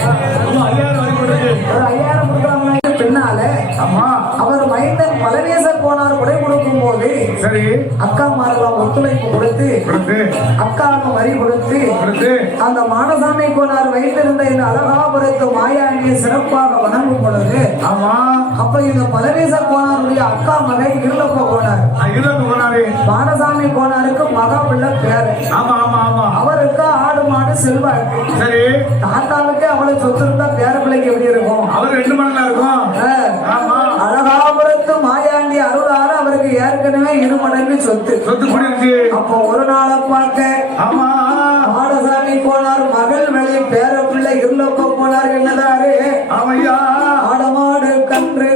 5000 கொடுக்கலாம்னா பின்னால அவர் மைந்தன் பலவேச போனார் உடை கொடுக்கும் போது சரி அக்கா மாரெல்லாம் ஒத்துழைப்பு கொடுத்து அக்காவுக்கு வரி கொடுத்து அந்த மாடசாமி கோனார் வைத்திருந்த இந்த அழகாபுரத்து மாயாண்டியை சிறப்பாக வணங்கும் பொழுது அப்ப இந்த பலவேச கோனாருடைய அக்கா மகன் இருளப்ப கோனார் மாடசாமி கோனாருக்கு மகா பிள்ளை பேரு அவருக்கு ஆடு மாடு செல்வார் தாத்தாவுக்கு அவ்வளவு சொத்து இருந்தா பேர பிள்ளைக்கு எப்படி இருக்கும் அவர் 2 மணி இருக்கும் அழகாபுரத்து மாயாண்டி அருளாறு அவருக்கு ஏற்கனவே 2 மடங்கு சொத்து அப்போ ஒரு நாளை பார்க்க மாடசாமி போனார் மகள் வெளி பேர பிள்ளை இருளப்ப போனார் என்னதாரு ஆடமாடு கன்று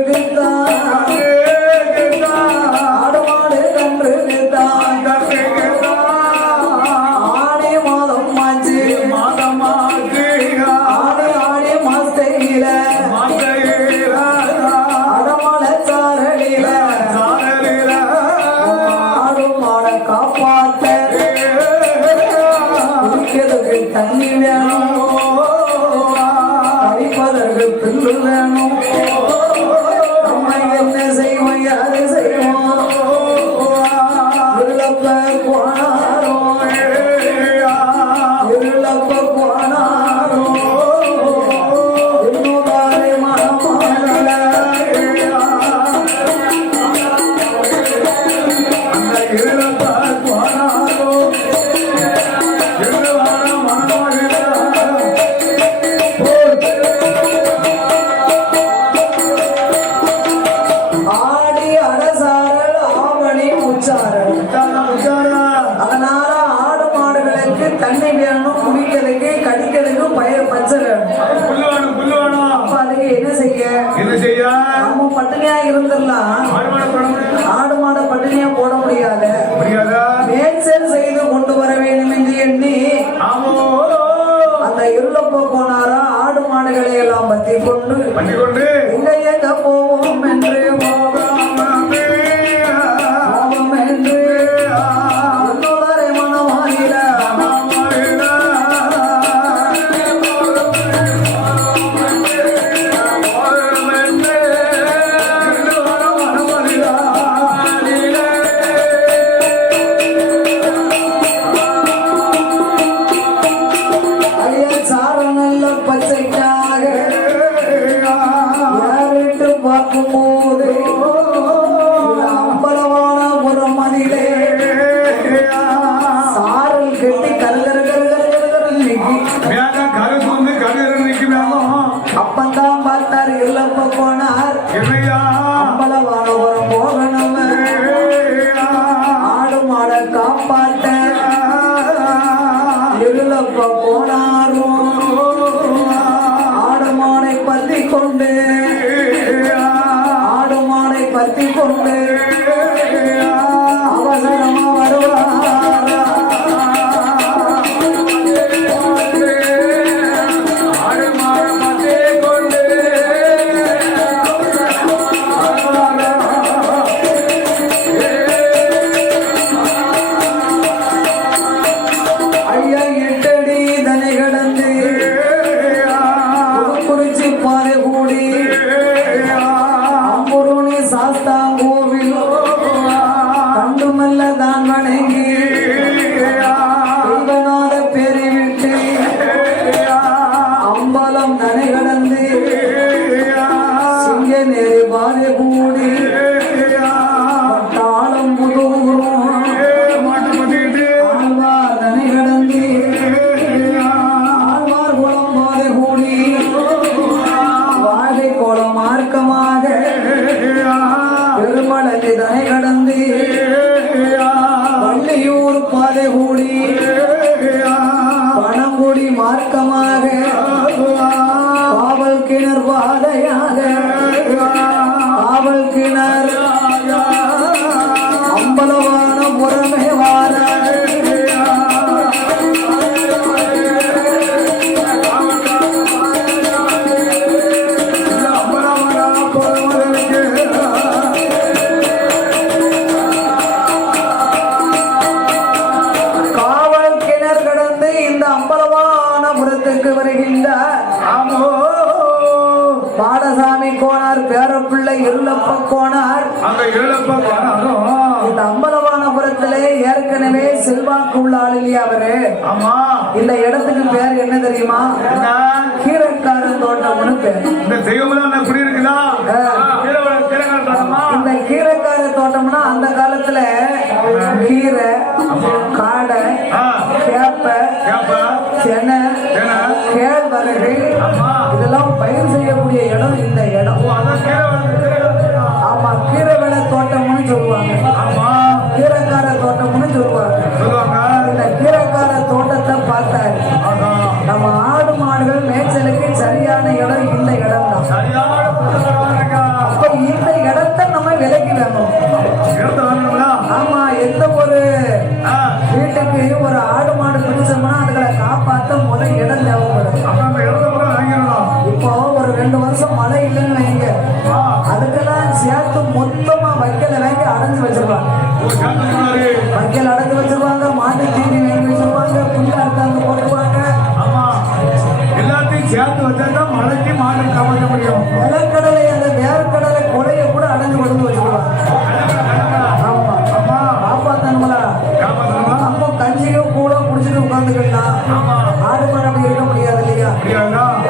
ஆடுமாடு கன்று ஆடி மாதம் மாச்சு ஆடி மாஸ்தையில அடமலை சாரடியில ஆடும் மாட காப்பாத்த குடிக்கிறதுக்கு தண்ணி வேணும் அடிப்பதற்கு பில்லு வேணும் நம்ம என்ன செய்வோம் யாரு செய்வோம் இருளப்ப போனாரோ இருளப்ப போனாரோ இன்னொரு மனமான ஆடி அடசாரல் ஆவணி உச்சாரல் அதனால ஆடு மாடுகளுக்கு தண்ணி வேணும் குடிக்கிறதுக்கு கடிக்கிறதுக்கு பயிர் பச்சை வேணும் அப்ப அதுக்கு என்ன செய்ய நம்ம பட்டினியா இருந்துடலாம் ஆடு மாடை பட்டினியா போட முடியாது மேய்ச்சல் செய்து கொண்டு வர வேண்டும் என்று எண்ணி அந்த இருளப்ப போனாரா ஆடு மாடுகளை எல்லாம் பத்தி கொண்டு எங்க எங்க போவோம் என்று பச்சைக்காக யாரிட்டு பார்க்கும்போது அம்பலமான ஒரு மதிலே சாரல் கட்டி அப்பந்தான் பார்த்தார் இல்லப்ப போனார் அம்பலமான ஒரு மோகனம் ஆடு மாட காப்பாட்ட இல்லப்ப போனாரும் ஆடுமானை பத்தி கொண்டு அவசரமா வருவார் ஐயா 8 அடி தனை கடந்து குறிச்சி பாதை கூடி அம்புருணி சாஸ்தாங்கோவில் கண்டுமல்ல தான் வணங்கி தெய்வநாத பேரை விட்டு அம்பலம் தனை கடந்து சிங்க நேரி பாதை கூடி தாளம் முதுகுறும் ஆழ்வார் தனை கடந்து ஆழ்வார் குளம் பாதை கூடி வாழை கோலம் மார்க்கமாக பெருமளவி தனை கடந்து வள்ளியூர் பாதை கூடி பணங்குடி மார்க்கமாக காவல் கிணறு மாடசாமி கோனார் பேரப்பிள்ளை இருளப்ப கோனார் இந்த அம்பலவானபுரத்திலே ஏற்கனவே செல்வாக்கு உள்ள ஆள் இல்லையா அவரு? இந்த இடத்துக்கு பேர் என்ன தெரியுமா? கீரைக்காரன் தோட்டம்னு பேர். இந்த கீரைக்கார தோட்டம்னா அந்த காலத்துல கீரை, காடை, கேப்பை, தெனை, கேழ்வரகு இதெல்லாம் பயிர் செய்யக்கூடிய இடம் இந்த இடம். ஆமா, கீரை வேலை தோட்டம்னு சொல்லுவாங்க, கீரைக்கார தோட்டம்னு சொல்லுவாங்க. இந்த கீரைக்கார தோட்டத்தை பார்த்தாரு. நம்ம ஆடு மாடுகள் மேய்ச்சலுக்கு சரியான இடம் இந்த இடம் தான். அப்ப இந்த இடத்தை நம்ம விலைக்கு வேணும். ஆமா, எந்த ஒரு வீட்டுக்கு ஒரு ஆடு மாடு பிடிச்சோம்னா அதுகளை காப்பாற்ற முதல் இடம் தேவைப்படும். இப்போ ஒரு 2 வருஷம் மழை இல்லைன்னு வைங்க, அதுக்கெல்லாம் சேர்த்து மொத்தமா வைக்கல வாங்கி அடைஞ்சு வச்சிருவாங்க. வைக்கல் அடைஞ்சு வச்சிருவாங்க, மாட்டு தீனி வாங்கி வச்சிருவாங்க, புல்லு அறுத்தாந்து போட்டுருவாங்க. எல்லாத்தையும் சேர்த்து வச்சா மழைக்கு மாடு காப்பாற்ற முடியும். நிலக்கடலை அந்த வேர்க்கடலை கொலைய கூட அடைஞ்சு கொடுத்து வச்சிருவாங்க. ஆமா, அம்மா காப்பாத்தணுங்களா? அப்போ கஞ்சியும் கூட குடிச்சிட்டு உட்காந்துக்கலாம். ஆடு மாடு அப்படி இருக்க முடியாது இல்லையா?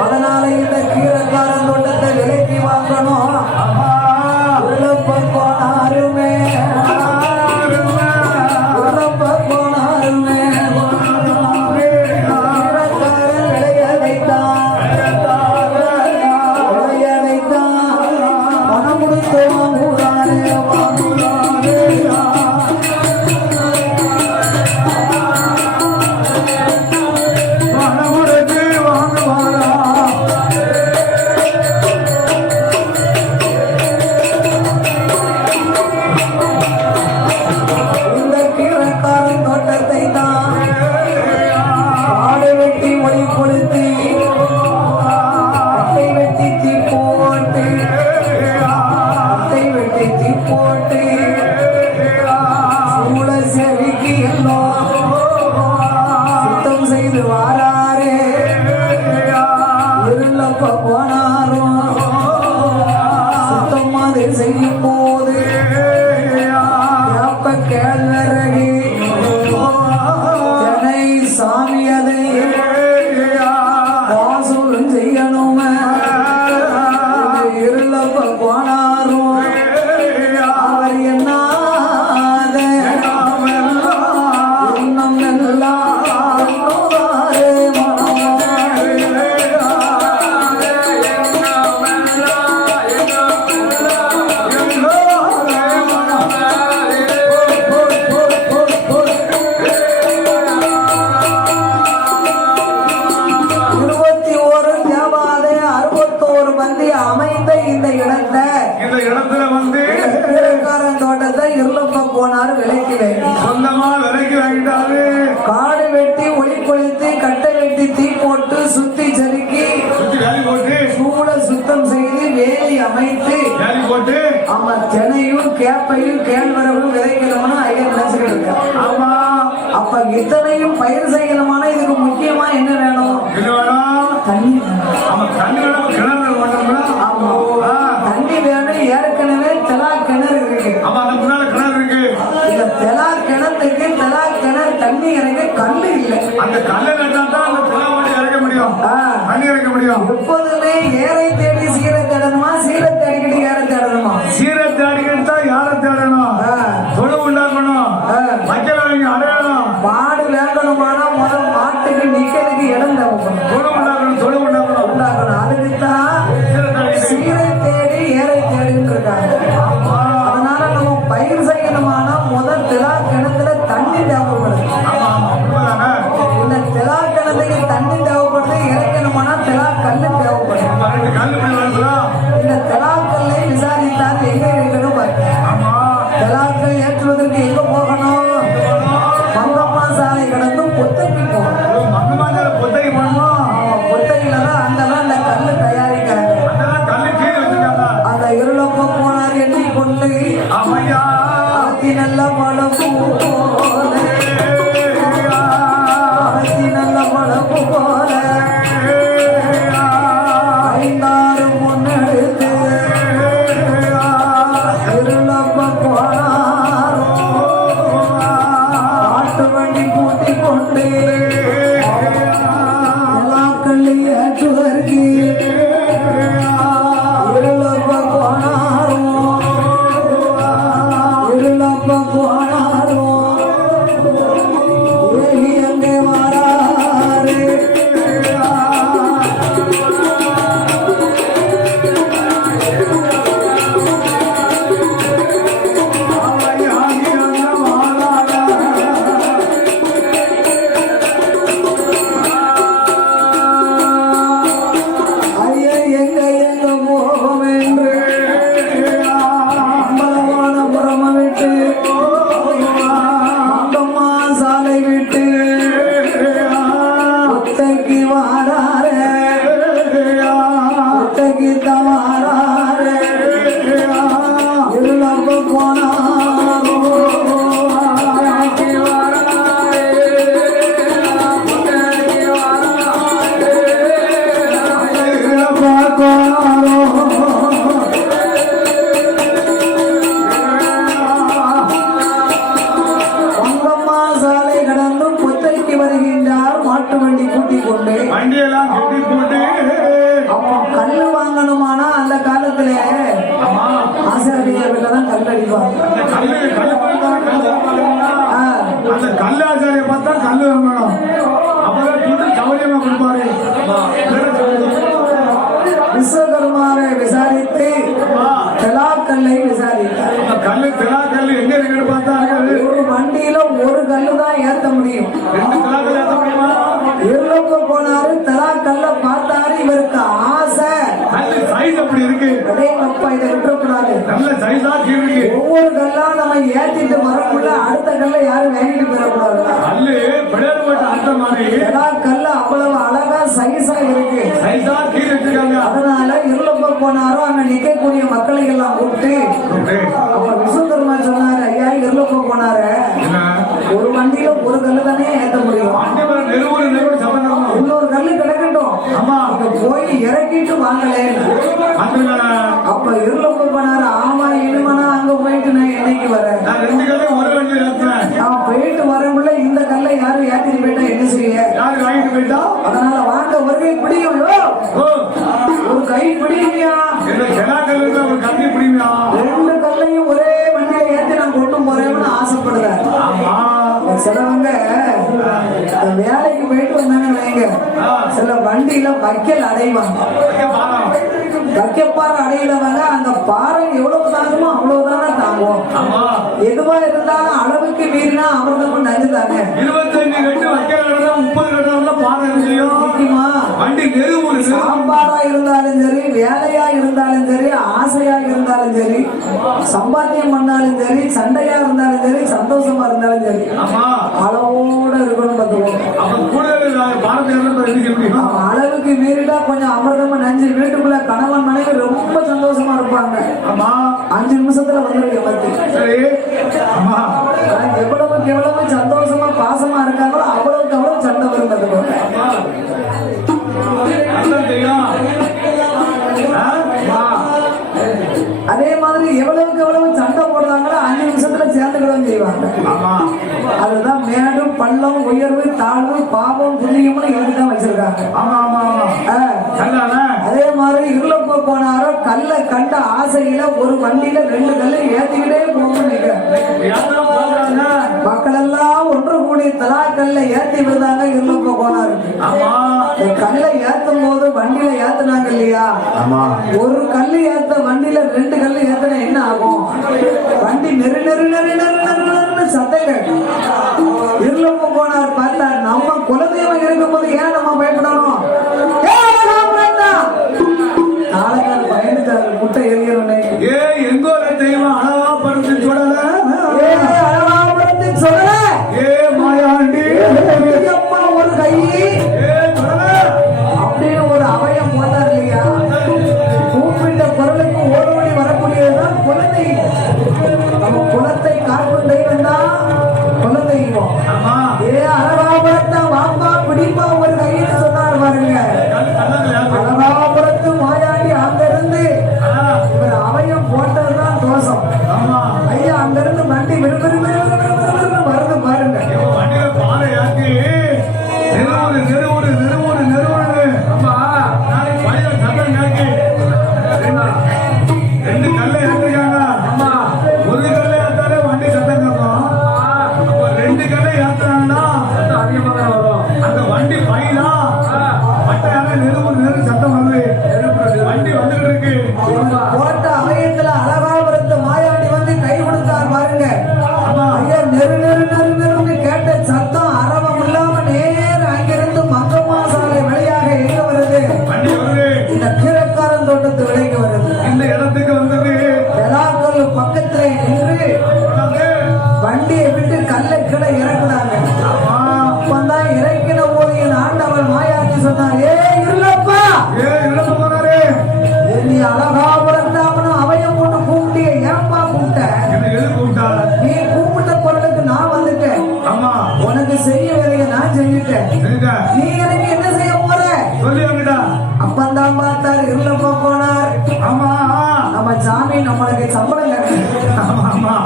அதனால இந்த கீரைக்காரன் தோட்டத்தை விலைக்கு வாங்கணும். போனாருமே செய்யும் போது கேழ்வரகு தெனை சாமி அதை வாசூல் செய்யணும். இருளப்ப போனாரும் அவர் என்னாத இன்னும் எல்லாம் அமைந்த இந்த இடத்துல வந்து கீரைக்காரன் தோட்டத்தை இருளப்ப போனார் விலைக்கு சொந்தமா விலைக்கு வாங்கிட்டாரு. காடு வெட்டி ஒளி கொளுத்தி கட்டை வெட்டி தீ போட்டு சுத்தி செதுக்கி சூட சுத்தம் செய்து வேலி அமைத்து போட்டு ஆமா தெனையும் கேப்பையும் கேழ்வரகும் விதைக்கணும்னு ஐயர் நினைச்சுக்கிட்டு. ஆமா, அப்ப இத்தனையும் பயிர் செய்யணுமானா இதுக்கு முக்கியமா என்ன வேணும்? தண்ணி. தண்ணி வேணும். ஏற்கனவே தெலா கிணறு இருக்கு. இந்த தெலா கிணத்துக்கு தெலா கிணறு தண்ணி இறங்க கல்லு இல்லை. அந்த கல்லை இறக்க முடியும், தண்ணி இறக்க முடியும். எப்போதுமே ஏரை தேடி சீரை தேடணுமா, சீரை தேடிக்கிட்டு ஏரை தேடணுமா? சீரை தேடிக்கிட்டு தான் யாரை தேடணும்? தொழு உண்டாக்கணும், மக்கள் அடையணும். மாடு வேங்கணுமானா முதல் மாட்டுக்கு நிக்கிறதுக்கு இடம் தேவைப்படும். தொழு உண்டாக்கணும், தொழு உண்டாக்கணும். அதுக்குத்தான் சீரை தேடி ஏரை தேடின்னு இருக்காங்க. அதனால நம்ம பயிர் செய்யணுமானா முதல் தெலா கிணத்துல தண்ணி தேவைப்படுது. இந்த தெலா கிணத்துக்கு தண்ணி தேவைப்படுது. இறக்கணுமானா தெலா கல்லு தேவைப்படுது. வருவதற்கு இருளப்ப கோணாரும் இருளப்ப கோணாரும் உலகி அங்கே மாறாரு ஐயா எங்க எங்க மோகம் என்று அம்பலமான புறம விட்டு அந்தம்மா சாலை விட்டு ஒத்தைக்கு வாராரே ஒத்தைக்கு தவாராரே இருளப்ப போனாரோ அங்கம்மா சாலை கடந்து புத்தைக்கு வருகின்றார் மாட்டு வண்டி கூட்டிக் கொண்டு வண்டியெல்லாம் கட்டி போட்டு அப்போ கல்லு வாங்கணுமானா அந்த காலத்துல ஆசாரியர் வீட்டுல தான் கல் அடிப்பாங்க ஆ, அந்த கல்லாச்சாரிய பார்த்தா கல்லு வாங்கணும் அப்பதான் துண்டு சௌரியமா கொடுப்பாரு விஸ்வகர்மாவை விசாரித்து கல்லாக்கல்லை விசாரித்தார் அந்த கல்லு திலா கல்லு எங்க இருக்குன்னு பார்த்தாங்க ஒரு வண்டியில ஒரு கல்லு தான் ஏத்த முடியும் ரெண்டு திலா கல்லு ஏத்த முடியுமா இருளப்ப போனாரு கல்ல பார்த்தாரு இவருக்கு ஆசை கல்லு சைஸ் அப்படி இருக்கு அதே அப்பா இதை விட்டுறக்கூடாது நல்ல சைஸா இருக்கு ஒவ்வொரு கல்லா நம்ம ஏத்திட்டு வரக்குள்ள அடுத்த கல்லை யாரும் வாங்கிட்டு போயிடக்கூடாது கல்லு பிளேடு போட்டு அந்த மாதிரி கல்லு அவ்வளவு அழகா சைஸா இருக்கு சைஸா கீழே வச்சிருக்காங்க அதனால இருளப்ப போனாரோ அங்க நிக்கக்கூடிய மக்களை எல்லாம் கூப்பிட்டு அப்ப விஸ்வகர்மா சொன்னாரு ஐயா இருளப்ப போனாரு ஒரு வண்டியில ஒரு கல்லு தானே ஏத்த முடியும் நெருவு சம்பந்தமா இன்னொரு கல்லு கிடக்கட்டும் ஆமா இங்க போய் இறக்கிட்டு வாங்கலேன்னு அப்ப இருளப்ப போனாரு ஆமா இனிமனா அங்க போயிட்டு நான் என்னைக்கு வரேன் நான் ரெண்டு கல்லே ஒரு வண்டி ஏத்துறேன் நான் போயிட்டு வரக்குள்ள இந்த கல்லை யாரும் ஏத்திட்டு போயிட்டா என்ன செய்ய யாரு வாங்கிட்டு போயிட்டா அதனால வாங்க வருகை பிடிக்கும் யோ. ஓ ஒரு கை பிடிக்கியா இந்த கிளா கல்லு ஒரு கம்பி பிடிங்களா ரெண்டு கல்லையும் ஒரே வண்டியில ஏத்தி நான் கொண்டு போறேன்னு ஆசைப்படுறேன் ஆமா சிலவங்க இந்த வேலைக்கு போயிட்டு வந்தாங்க வைங்க சில வண்டியில வைக்கல் அடைவாங்க வைக்கப்பாறை அடையிலவங்க அந்த பாறை எவ்வளவு தாங்குமோ அவ்வளவுதானே தாங்குவோம் ஆமா எதுவா இருந்தாலும் அளவுக்கு மீறினா அமிர்தமும் நஞ்சு தானே 25 கட்டு வைக்கல 30 கட்டு பாறை இருக்கையும் முக்கியமா வண்டி நெருவு சாம்பாரா இருந்தாலும் சரி வேலையா இருந்தாலும் சரி ஆசையா இருந்தாலும் சரி சம்பாத்தியம் பண்ணாலும் சரி சண்டையா இருந்தாலும் சரி சந்தோஷமா இருந்தாலும் சரி ஆமா அளவோட இருக்கணும் பார்த்துக்கோங்க அப்ப கூடுதல் பாரதிய முடியும் அளவுக்கு மீறிட்டா கொஞ்சம் அமிர்தமா நஞ்சு வீட்டுக்குள்ள கணவன் மனைவி ரொம்ப சந்தோஷமா இருப்பாங்க ஆமா 5 நிமிஷத்துல வந்துருக்க பத்தி சரி ஆமா எவ்வளவுக்கு எவ்வளவு சந்தோஷமா பாசமா இருக்காங்களோ அவ்வளவுக்கு அவ்வளவு சண்டை வரும் பார்த்துக்கோங்க அதான் தெரியும் அதே மாதிரி எவ்வளவுக்கு எவ்வளவு சண்டை போடுறாங்களோ 5 நிமிஷத்துல சேர்ந்துக்கிடவும் செய்வாங்க ஆமா அதுதான் மேடும் பள்ளம் உயர்வு தாழ்வு பாவம் புண்ணியம்னு இதுதான் வச்சிருக்காங்க ஆமா ஆமா ஆமா அதே மாதிரி இருளப்ப போனாரோ கல்லை கண்ட ஆசையில ஒரு வண்டியில 2 கல்லை ஏத்திக்கிட்டே போகணும் மக்கள் எல்லாம் ஒன்று கூடி தலாக்கல்ல ஏத்தி விடுதாங்க இருளப்ப போனாரு கல்லை ஏத்தும் போது வண்டியில ஏத்துனாங்க இல்லையா ஒரு கல்லு ஏத்த வண்டியில 2 கல்லு ஏத்தன என்ன ஆகும் வண்டி நெரு நெரு நெரு நெரு நெருன்னு சத்தம் கேட்கும் இருளப்ப போனார் பார்த்தா நம்ம குலதெய்வம் இருக்கும் போது ஏன் நம்ம பயப்படணும் நாளைக்கு பயந்துட்டாரு முட்டை எரியணும்னே எங்கோ தெய்வம் அழகா படுத்து சொல்லல சொல்லல மாயாண்டி அப்பா ஒரு கை அப்படின்னு ஒரு அவயம் போட்டார் இல்லையா கூப்பிட்ட குரலுக்கு ஓடோடி வரக்கூடியதுதான் குலதெய்வம் நம்ம குலத்தை காக்கும் தெய்வம் தான் குலதெய்வம் அழகாபுரத்தான் வாப்பா பிடிப்பா ஒரு கையை அழகாம் பார்த்தார் இருளப்ப போனார். ஆமா நம்ம சாமி நம்மளுக்கு சம்பளம் ஆமா ஆமா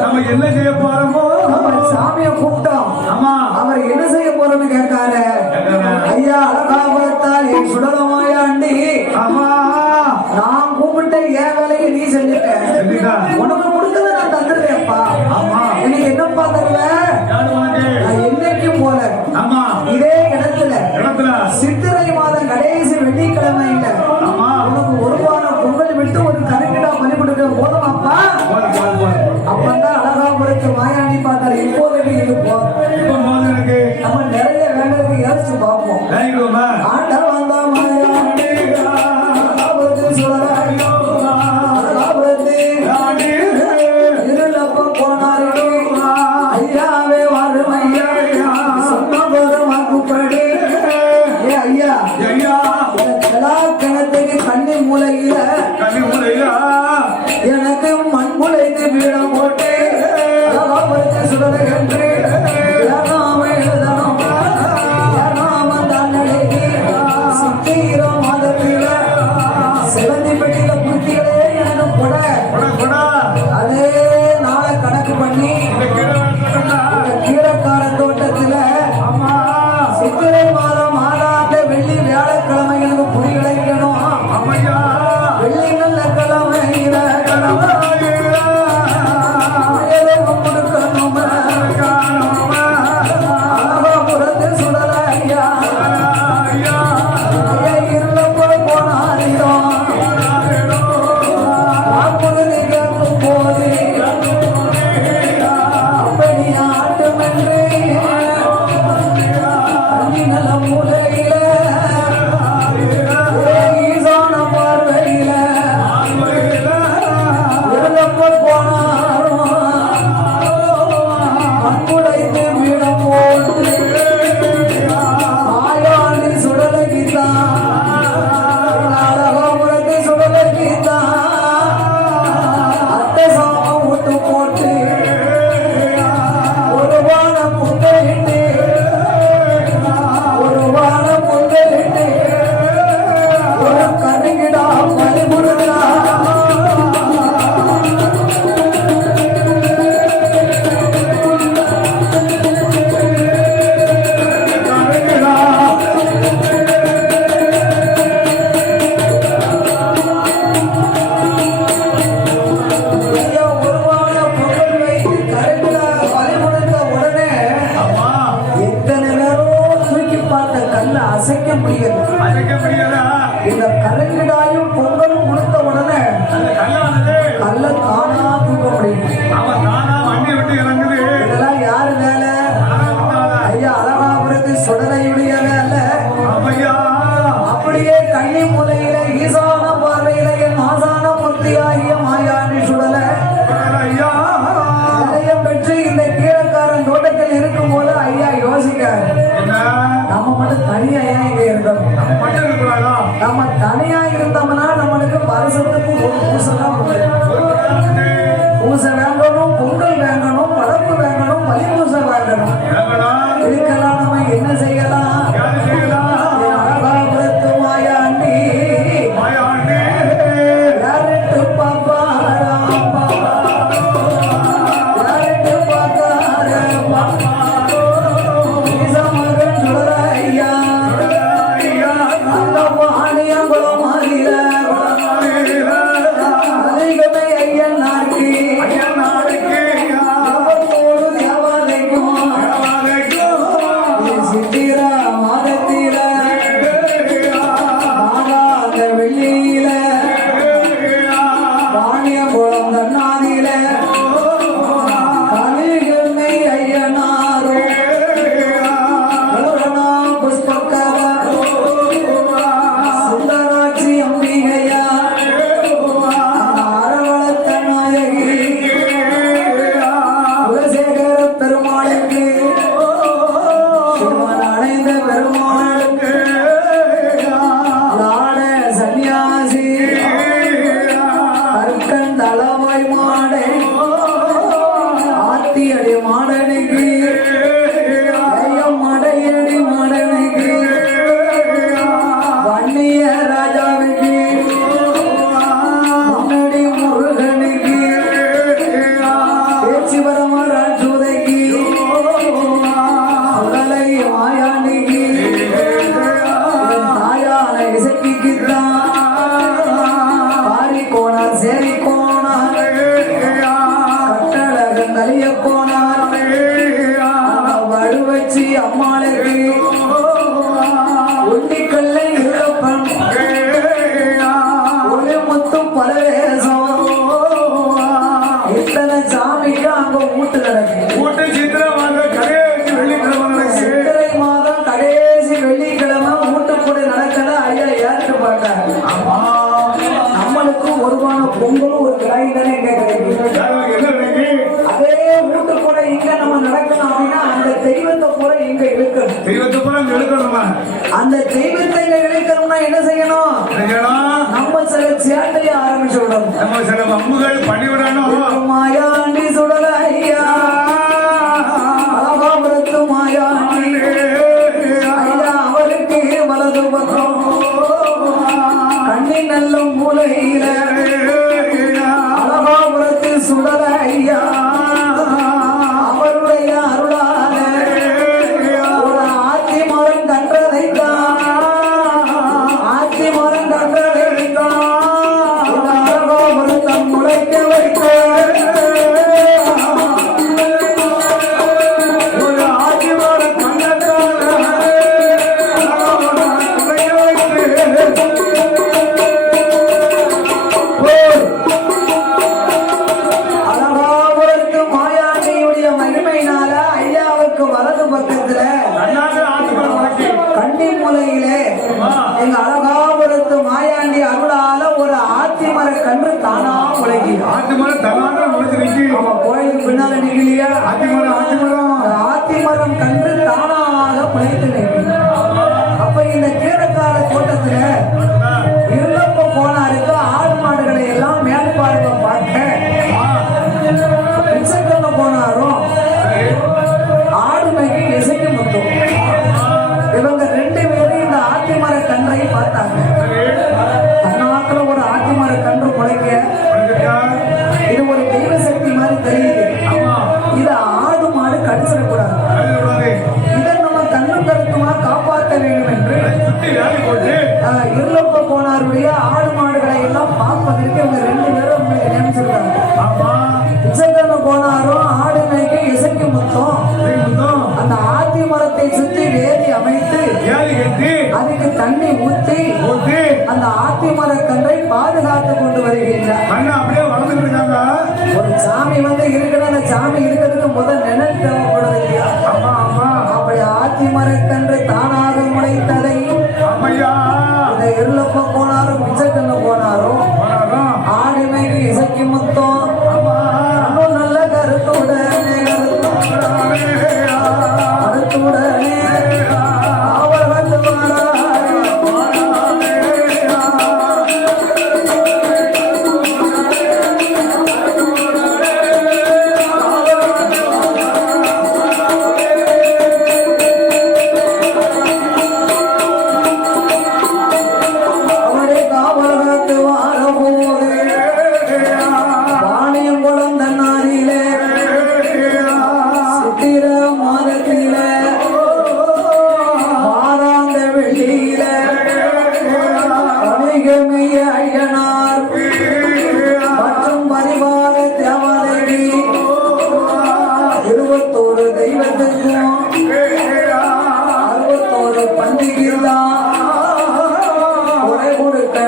நம்ம என்ன செய்ய போறோமோ நம்ம சாமியை கூப்பிட்டோம். ஆமா அவர் என்ன செய்ய போறோம்னு கேட்டாரு. ஐயா அழகா பார்த்தால் என் சுடலமாயாண்டி ஆமா நான் கூப்பிட்ட என் வேலையை நீ செஞ்சுட்ட. உனக்கு கொடுத்தத நான் தந்துடுவேன்ப்பா. ஆமா எனக்கு என்னப்பா தருவேன்? நான் என்னைக்கும் போல ஆமா இதே இடத்துல இடத்துல சித்திரை மாதம் கடைசி வெள்ளிக்கிழமையில ஆமா உனக்கு ஒரு வாரம் பொங்கல் விட்டு ஒரு கணக்கிடா பணி கொடுக்க போதுமாப்பா? அப்பதான் அழகாபுரத்து மாயாண்டி பார்த்தாரு. இப்போதைக்கு இது போதும். நம்ம நிறைய வேண்டதுக்கு யோசிச்சு பார்ப்போம். ஆண்டவன் வந்தா மாயாண்டி அழகாபுரத்து சொல்லலாம். அழகாபுரத்து இருளப்ப போனாரு. ஐயாவே வாழும் ஐயா சொன்ன போதும் வாக்குப்படி. ஏ ஐயா கிணத்துக்கு கண்ணி மூலையில எனக்கு மண் முளைத்து வீடம் போட்டு அழகாபுரத்து சுடலை என்று ஏறாம எழுதணும். ஏறாம தன்னடைக்கு சித்திர மாதத்தில சிவந்தி பெட்டியில புத்திகளே எனக்கு கொட. அதே நாளை கணக்கு பண்ணி கீழக்கார தோட்டத்துல சித்திரை மாதம் மாதாந்த வெள்ளி வியாழக்கிழமைகளுக்கு புடி கிடைக்கணும். வெள்ளி நல்ல கிழமையில அழகாபுரத்து சுடலையா இருளப்ப போனாரிடோ வாக்குறுதி கேட்கும் போது அப்படி ஆட்டுமென்று நல மூலையில ஈசான பார்வையில இருளப்ப போனாரும் அன்புடைத்து வீடம் போட்டு மாயாண்டி சுடலைக்குத்தான் அழகாபுரத்து சுடலைக்குத்தான் அத்தை சாமம் விட்டு போட்டு ஒரு வானம் பொங்கலிட்டு ஒரு கருகிடா பலிபுடுதா. அசைக்க முடியாது. இந்த கருங்கிடாயும் பொங்கலும் கொடுத்த உடனே கல்ல தானா தூக்க முடியும். இதெல்லாம் யாரு வேலை? ஐயா அழகாபுரத்து சுடலையுடைய வேலை. அப்படியே கண்ணி மூலையில ஈசான பார்வையில என் மாசான மூர்த்தியாகிய மாயாண்டி சுடலை பெற்று இந்த கீழக்காரன் தோட்டத்தில் இருக்கும் போது ஐயா யோசிக்காரு. நம்ம மட்டும் தனியா ஏன் இங்க இருக்கணும்? நம்ம தனியா இருந்தோம்னா நம்மளுக்கு வருஷத்துக்கு ஒரு பூசெல்லாம் பூசை வாங்கணும், பொங்கல் வாங்கணும், பழப்பு வாங்கணும், பலி பூசை வாங்கணும். இதுக்கெல்லாம் நம்ம என்ன செய்யலாம்? அழகாபுரத்து மாயாண்டி யாரிட்டு பாப்பா யாரிட்டு பாக்கார மகன் சுடலையா அந்த வாணியங்குளம் மாறில அதிகமே ஐயன் நாளைக்கு தேவாதைக்கும் சித்திரா மாட்டார். ஆமா. நம்மளுக்கு ஒருவான பொங்கலும் ஒரு கிடாய் தானே இங்க கிடைக்கும். என்ன கிடைக்கு? அதே வீட்டு கூட இங்க நம்ம நடக்கணும் அப்படின்னா அந்த தெய்வத்தை கூட இங்க இழுக்கணும். தெய்வத்தை பூரா இங்க இழுக்கணுமா? அந்த தெய்வத்தை இங்க இழுக்கணும்னா என்ன செய்யணும்? நம்ம சில சேட்டையை ஆரம்பிச்சு விடணும். நம்ம சில அம்புகள் பண்ணி விடணும். மாயாண்டி சுடல ஐயா, அழகாபுரத்து மாயாண்டி ஐயா, அவருக்கு வலது பக்கம் கண்ணி நல்ல மூலையில அழகாபுரத்து சுடல ஐயா, அவருடைய அருளால ஒரு ஆத்தி மரம் கன்றதைத்தான், ஆத்தி மரம் கன்றதைத்தான் அழகாபுரத்தம் முளைக்க வைத்த பின்னால நிகழியா ஆத்தி மரம் கன்று தானாக பிழைத்து நிற்கும். அப்ப இந்த கீழக்கால தோட்டத்துல இருளப்ப போனாருக்கு ஆடு மாடுகளை எல்லாம் மேற்பார்வை பார்க்க பிச்சைக்கண்ண போனாரும் ஆடுமைக்கு இசைக்கு முத்தும். இவங்க ரெண்டு பேரும் இந்த ஆத்தி மர கன்றை பார்த்தாங்க. தன்னாத்துல ஒரு ஆத்தி மர கன்று முளைக்க இது ஒரு தெய்வ சக்தி மாதிரி தெரியுது. இத ஆடு மாடு கடிச்சிடக்கூடாது. இதை நம்ம கண்ணு கருத்துமா காப்பாற்ற வேண்டும் என்று இருளப்ப போனாருடைய ஆடு மாடுகளை எல்லாம் பார்ப்பதற்கு இவங்க ரெண்டு பேரும் உங்களுக்கு நினைச்சிருக்காங்க. பிச்சைக்கண்ண போனாரும் ஆடு மேய்க்கு இசைக்கு முத்தம் அந்த ஆத்தி மரத்தை சுற்றி வேதி அமைத்து அதுக்கு தண்ணி ஊற்றி அந்த ஆத்தி மர கன்றை பாதுகாத்து கொண்டு வருகின்றார். ஒரு சாமி வந்து இருக்கணும், அந்த சாமி இருக்கிறதுக்கு முதல் நிழல் தேவைப்படுது இல்லையா? அப்படி ஆத்தி மரக்கன்று தானாக முளைத்ததை இந்த இருளப்ப போனாரும் பிச்சைக்கண்ண போனாரும் ஆடுமைக்கு இசைக்கு முத்தம் நல்ல கருத்துடனே கருத்துடனே அவர் வந்து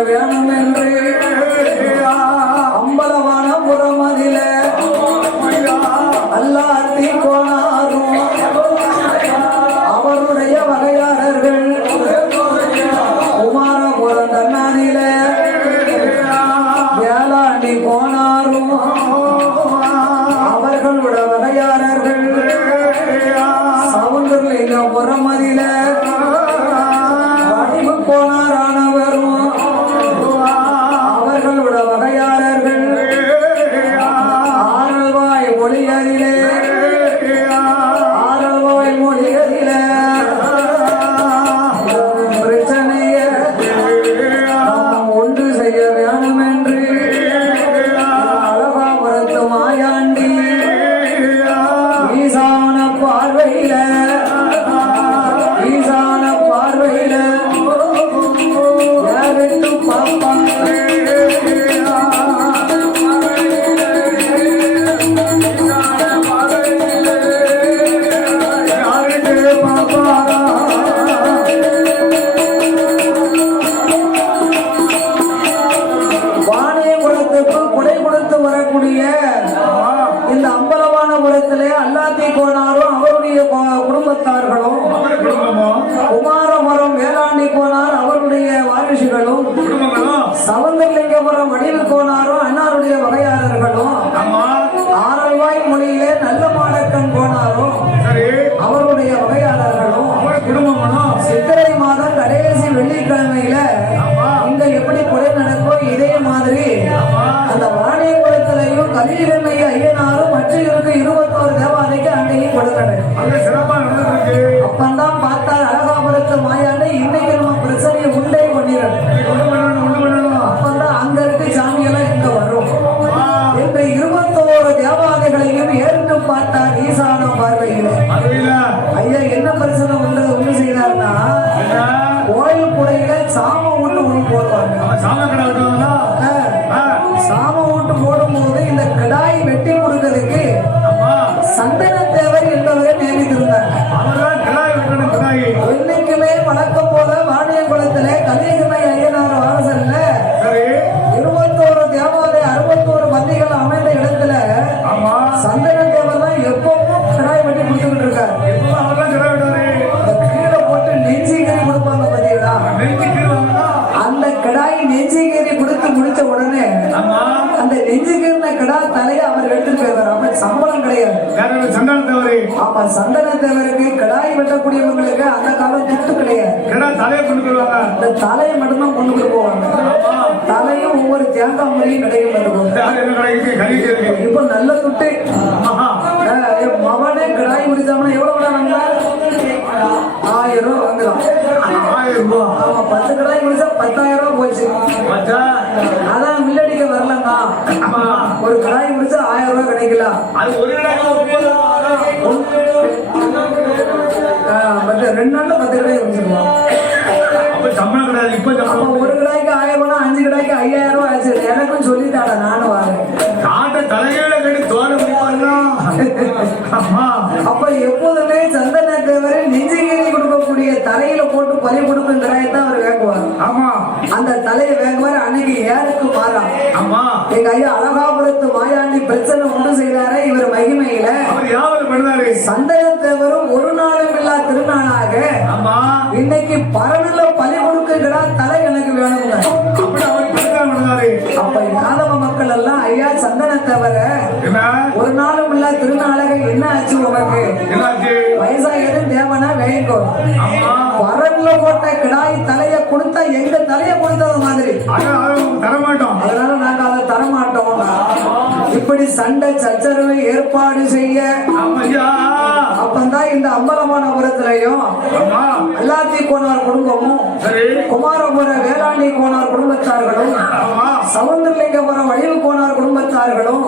வேணும் என்று அம்பலவான புறமதில அல்லாத்தி போனாரும் அவருடைய வகையாளர்கள் குமாரபுரம் தன்னானில வேளாண்டி போனாரும் அவர்களோட வகையாளர்கள் சவுந்தர்லிங்க புறமதில வடிவு போனாரானவரும் அவர்களோட வகையாளர்கள் ஆரல்வாய் மொழியதிலே ஆரல்வாய் மொழியதிலே பிரச்சனைய ஒன்று செய்ய வேணும் என்று அழகாபுரத்து மாயாண்டி ஈசான பார்வையில யாருக்கு பாப்பாங்க வரக்கூடிய இந்த அம்பலவானபுரத்திலே அல்லாத்தி கோனாரும் அவருடைய குடும்பத்தார்களும் குமாரபுரம் வேளாண்டி கோனார் அவருடைய வாரிசு மகரிஷிகளும் குடும்பங்களும் சவுந்தரலிங்கபுரம் வடிவு கோனாரும் அன்னாருடைய வகையாளர்களும் ஆமா ஆரல்வாய் மொழியிலே நல்ல மாடக்கன் கோனாரும் சரி அவருடைய வகையாளர்களும் அவரோட குடும்பங்களும் சித்திரை மாதம் கடைசி வெள்ளிக்கிழமையில இங்க எப்படி கொலை நடக்கும் இதே மாதிரி அந்த வாணியகுளத்திலையும் கலியுகமை ஐயனாரும் மற்ற இருக்கு 21 தேவாதைக்கு அங்கேயும் கொடுக்கணும். அங்க சிறப்பா நடந்திருக்கு. அப்பந்தான் பார்த்தார் அழகாபுரத்து மாயாண்டி இன்னைக்கு நம்ம பிரச்சனையை உண்டே பண்ணிடணும். அப்பந்தான் அங்க இருக்கு சாமியெல்லாம் இங்க வரும். இந்த 21 தேவாதைகளையும் ஏறிட்டு பார்த்தார் ஈசான பார்வையில. ஐயா என்ன பிரச்சனை ஒன்று செய்தார்னா கோயில் குடையில சாம வீட்டு ஒன்று போடுவாங்க. சாம வீட்டு போடும்போது இந்த கிடாய் வெட்டி கொடுக்கிறதுக்கு சந்தன தேவர் என்பவரை நியமித்திருந்தாங்க. இன்னைக்குமே வழக்கம் போல வாணியகுளத்திலே கலியுகமை ஐயனார் வாரசல்ல 21 தேவாலய 61 மந்திகள் அமைந்த இடத்துல சந்தன தேவர் தான் எப்பவும் கிடாய் வெட்டி கொடுத்துக்கிட்டு இருக்காரு. கீழே போட்டு நெஞ்சிக்கறி கொடுப்பாங்க பாத்தீங்களா? அந்த கிடாய் நெஞ்சிக்கறி கொடுத்து முடிச்ச உடனே அந்த நெஞ்சுக்கறின கிடா தலையை அவர் எடுத்துட்டு போயிடுவார். அப்ப சம்பளம் கிடையாது. ஆமா சந்தன தேவருக்கு கிடாய் வெட்டக்கூடியவங்களுக்கு அந்த காலம் துட்டு கிடையாது. இந்த தலையை மட்டும்தான் கொண்டு போவாங்க. தலையும் ஒவ்வொரு தேங்காய் முறையும் கிடைக்கும். இப்ப நல்ல துட்டு மவனே கிடாய் முடிச்சாமனா எவ்வளவு வாங்க 1000 ரூபாய் வாங்கலாம். 1000 ரூபாய் ஆமா 10 கிடாய் முடிச்சா 10,000 ரூபாய் போச்சு. அதான் மில்லடிக்க வரலங்க. ஒரு கிடாய் முடிச்சா 1000 ரூபாய் கிடைக்கலாம். ரெண்டு நாள்ல 10 கிடாய் முடிச்சிருவோம். ஒரு கிடாய்க்கு 1000 ரூபாய் 5 கிடாய்க்கு 5000 ரூபாய் ஆச்சு. எனக்கும் சொல்லிட்டாடா நானும் வரேன். அப்ப எப்போதுமே சந்தன தேவரை நெஞ்சுகேறி கொடுக்கக்கூடிய தலையில போட்டு பலி கொடுக்கும் கிடாயத்தான் அவர் வேங்குவார். அந்த தலையை வேங்குவார். அன்னைக்கு ஏருக்கு மாறா எங்க ஐயா அழகாபுரத்து மாயாண்டி பிரச்சனை உண்டு செய்தாரே இவர் மகிமையில சந்தன தேவரும் ஒரு நாளும் இல்லா திருநாளாக இன்னைக்கு பரனுல பலி கொடுக்குறா தலை எனக்கு வேணுங்க. அப்ப யாதவ மக்கள் எல்லாம் ஐயா சந்தன தவிர ஒரு நாளும் இல்ல திருநாளாக என்ன ஆச்சு உனக்கு வயசாகியது தேவனா வேங்கோ பரன்ல போட்ட கிடாய் தலைய கொடுத்தா எங்க தலைய கொடுத்தது மாதிரி தரமாட்டோம். அதனால நாங்க அதை தரமாட்டோம். இப்படி சண்டை சச்சரவை ஏற்பாடு செய்ய அப்பந்தான் இந்த அம்பலமானபுரத்திலையும் அல்லாத்தி கோனார் குடும்பமும் குமாரபுர வேளாண்மை கோனார் குடும்பத்தார்களும் சவுந்தரலிங்கபுரம் வடிவு கோனார் குடும்பத்தார்களும்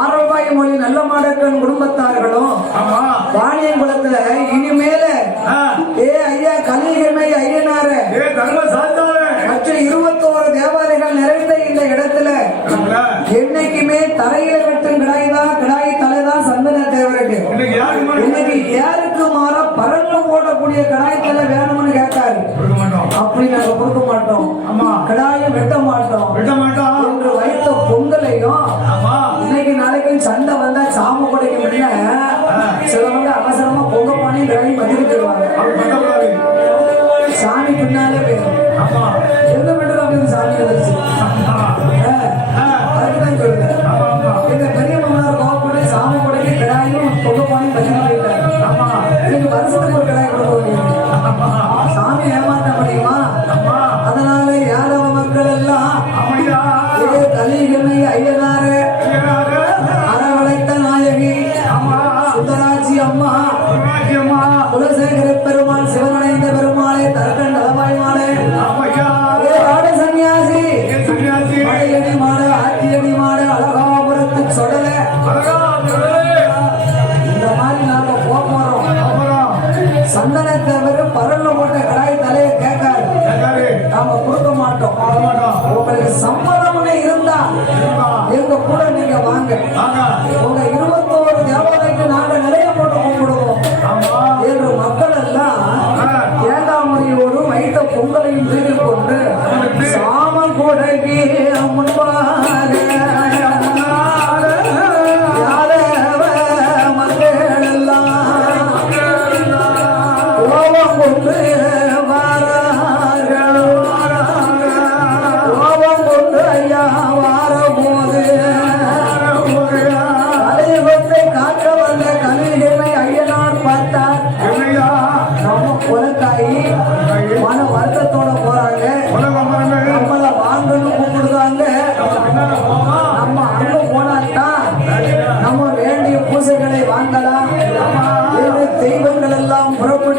ஆரல்வாய் மொழி நல்ல மாடக்கன் குடும்பத்தார்களும் வாணியங்குளத்துல இனிமேல ஐயா கலியுகமை ஐயனார மற்ற 21 தேவாலயங்கள் நிறைந்த இந்த இடத்துல என்னைக்குமே தரையில வெட்டும் கிடாய் தலைதான் சந்தன தேவருக்கு. இன்னைக்கு யாருக்கு மாற பரல்ல போடக்கூடிய கிடாய் தலை வேணும்னு கேட்டாரு. அப்படி நாங்க கொடுக்க மாட்டோம். கிடாயை வெட்ட மாட்டோம் என்று வைத்த பொங்கலையும் இன்னைக்கு நாளைக்கு சண்டை வந்தா சாம கொடைக்கு முன்ன சிலவங்க அவசரமா பொங்க பானி கிடாய் மதிப்பிடுவாங்க. சாமி பின்னாலே போயிடும். எங்க மட்டும் அப்படின்னு சாமி வந்துச்சு. அதுக்குதான் சொல்றேன். எங்க பெரிய மன்னார் கோவப்படி சாமி கொடைக்கு கிடாயும் பொங்க பானி மதிப்பு போயிட்டாரு. இன்னைக்கு வருஷத்துக்கு ஒரு கிடாய் கொடுக்க சாமி ஏமாற்ற முடியுமா? அதனால யாதவ மக்கள் எல்லாம் கலியுகமை ஐயனாரு அரவழைத்த நாயகி சுந்தராட்சி அம்மா குலசேகர பெருமாள் சிவனடைந்த பெருமாளே தர்கன் நலவாய் மாலை சன்னியாசி மழையடி மாடு ஆத்தியடி மாடு அழகாபுரத்து சொடல இந்த மாதிரி நாங்க போறோம். சந்தனத்தை பரல்ல போட்ட கடாய் தலையை கேட்காது. நாம கொடுக்க மாட்டோம். உங்களுக்கு சம்மதம்னு இருந்தா எங்க கூட நீங்க வாங்க. உங்க 21 தேவாலயத்துக்கு நாங்க நிறைய போட்டு கும்பிடுவோம் என்று மக்கள் எல்லாம் தேங்காமணியோடு வைத்த பொங்கலையும் தூக்கி கொண்டு சாம கொடைக்கு முன்பாக மக்கள் எல்லாம் கோபம் கொண்டு வாரார்கள்.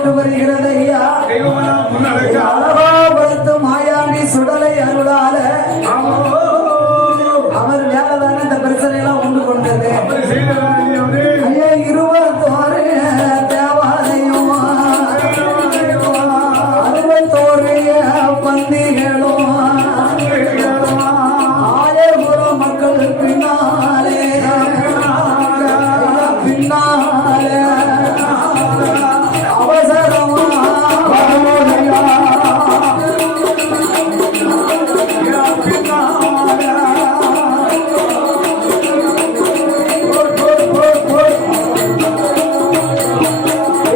பாட்டு வருகிறது ஐயா. அழகாபுரத்து மாயாண்டி சுடலை அருளால அவர் மேலதான இந்த பிரச்சனை எல்லாம் உண்டு கொண்டது. ஐயா 21 தேவாலயம் 61 பந்திகளும் 1000 மக்கள் பின்னாலே பின்னாலே அவசரமா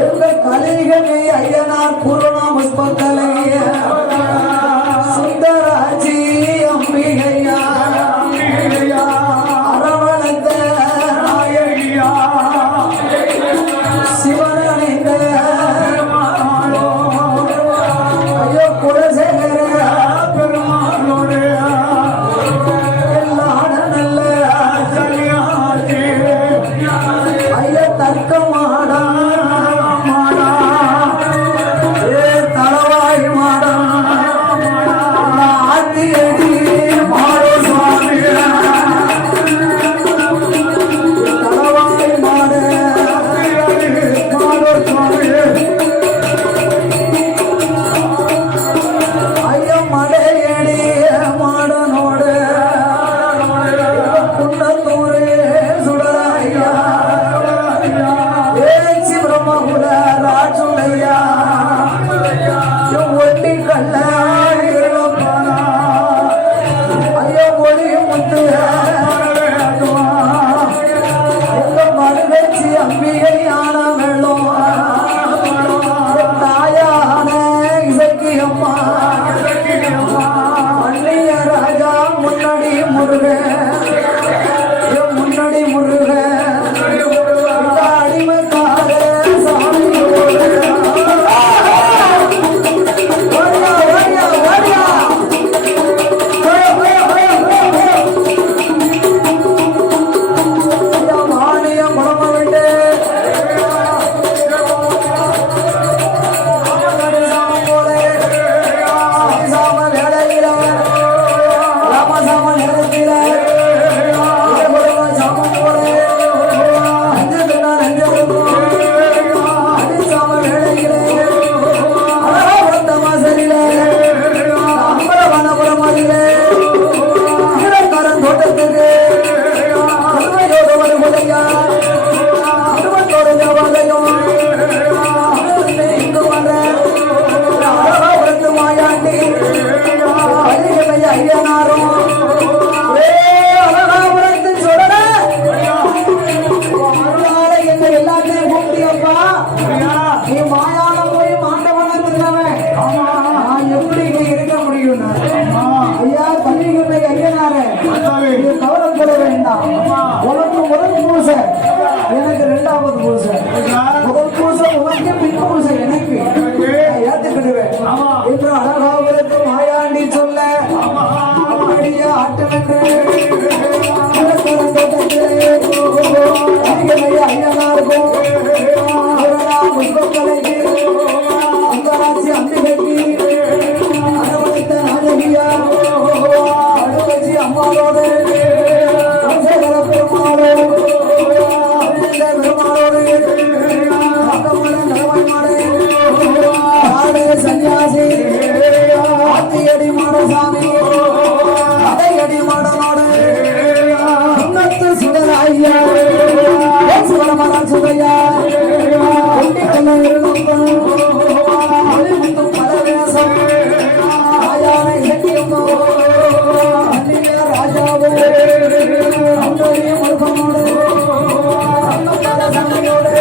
எந்த கலிகனை ஐயனார் பூர்ணா புஷ்பக்கலைய சுந்தராஜி அம்பிகையா அரவணந்த நாயகியா சிவனணிந்த ஐயோ குலசேகர பெருமாளோடு எல்லாட நல்ல ஐயா தர்க்கமாடா மாடா ஏ தலவாய் மாடா ஆத்தியடி மாடோ சுவாமி தலவாய் மாட மாடோ சுவாமி ஐயா மடையடி மாடனோடு குண்டத்தூரே சுடராயா ஏச்சி பிரம்மகுல ராஜுடையா ஒட்டி கல்ல ஐயோ ஒளி முத்து எங்க மருகச்சி அம்பிகையான வெள்ளம் தாயான இசைக்கு அம்மா அண்ணிய ராஜா முன்னாடி முன்னாடி முருக இந்த அடிமைக்கார சாமி ஓடியா ஓடியா ஓடியா மானிய குழம்பு விட்டு சாம வேலையில ராமசாம நேரத்தில சாமம் போல அஞ்சு தின்னா நஞ்சு அடிசாம வேலையில அழகாபுரத்த மாசரில அம்பலவனபுரம் அதில ஈரக்காரன் தோட்டத்துக்கு அருமையோடு வருவதையா அருமத்தோடு தேவாலயம் இங்கு வர அழகாபுரத்து மாயாண்டி அழிகமை ஐயனாரும் அழகாபுரத்து சுடல அருளால எங்க எல்லாத்தையும் கூப்பிட்டியப்பா நீ மாயாளம் போய் மாண்டவன தின்னவன் நான் எப்படி இங்க இருக்க முடியும் ஐயா கலிகமை ஐயனாரே நீ கவனம் கொள்ள வேண்டாம் உனக்கு முதல் பூசை எனக்கு 2வது பூசை முதல் பூசை உனக்கு பின் பூசை எனக்கு நான் ஏத்துக்கிடுவேன் என்று அழகாபுரத்து மாயாண்டி சொல்ல அப்படியே ஆட்டமென்று ஐயனாருக்கும் புஷ்பக்கலைக்கு அங்கராட்சி அம்பிகைக்கு அரவணைத்த நாயகியா அடுவச்சி அம்மாவோடு குலசேகர பெருமாளோடு பெருமாளோடு அக்கம்மன நலவாய் மாடு ஆடைய சன்னியாசி ஆத்தியடி மாடசாமி அடையடி மாடனோடு உன்னத்து சுடராய்யா சிவரமரன் சுதையா கொண்டிக்கல்ல இருக்கும் ஒளிமுத்தும் பலவேசம் ஆயான இசக்கியம்மோ அந்நிய ராஜாவோ அந்தரிய மருகமோடு சாமியோடு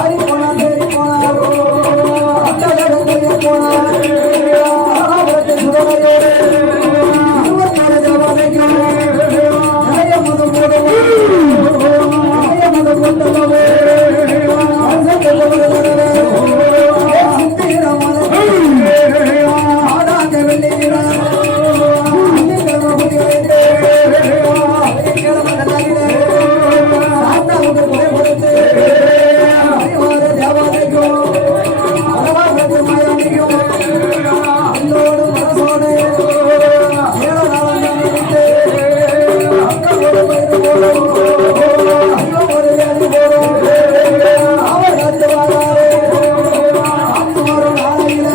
ஆடி போனா தேடி போனார் அட்டகடைய போனார் அழகாபுரத்து சுடலையோடு 21 தேவாலயம் நிறைய மதம் போடுவோம் நிறைய மதம் கொண்டவே அரசு போனே ஏழாவது நினைத்து அக்கா ஒரு பயிர் போனோம் ஒரு வேலை போனோம் அவர் காத்து வராரு காத்து வரும் நாளையில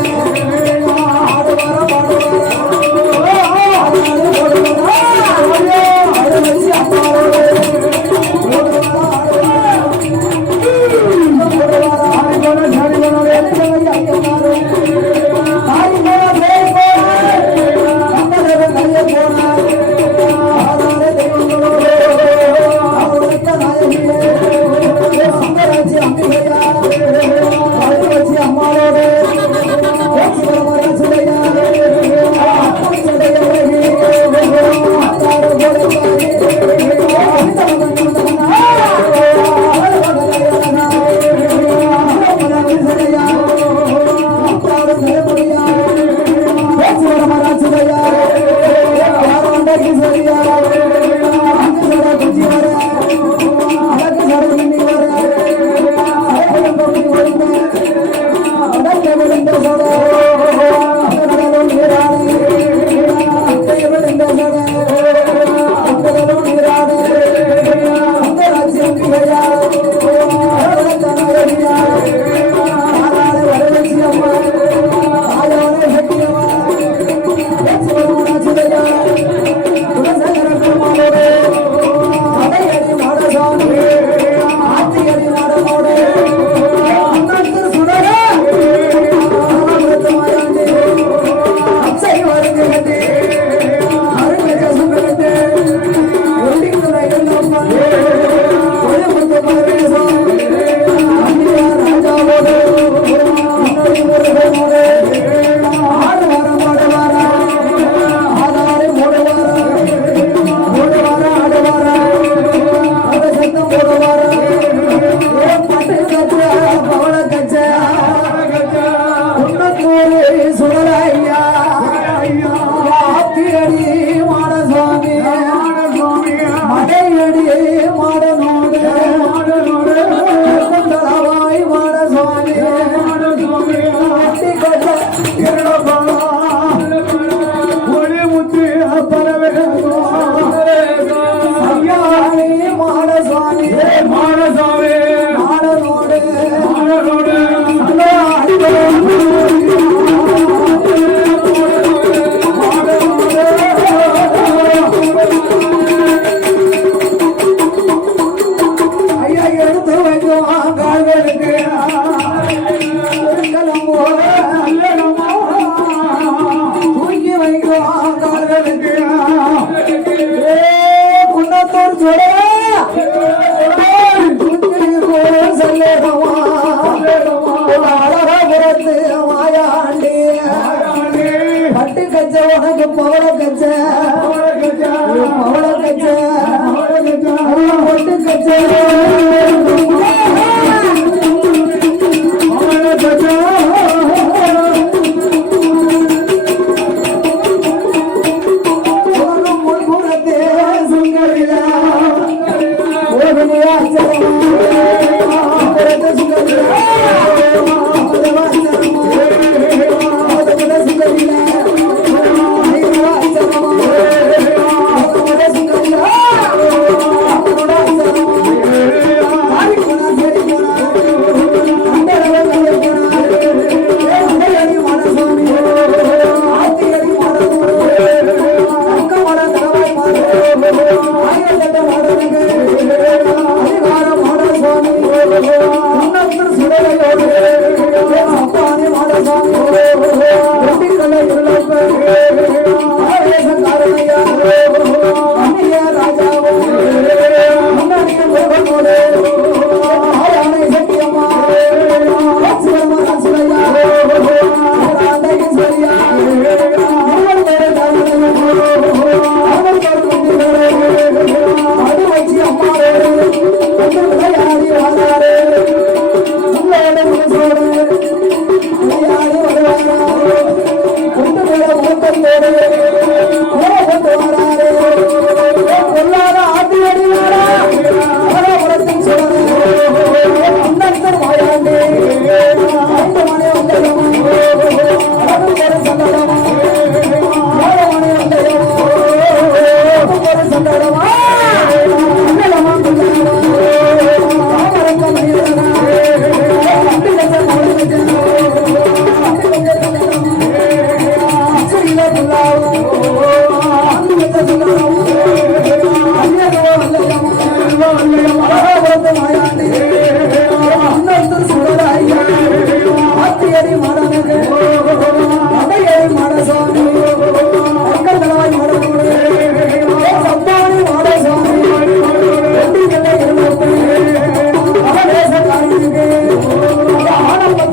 ஆடு வர பாடு வர வச்சு அம்மாவோட உனக்கு பவள கச்ச பவள கச்ச பொட்டு கச்ச ஆனந்த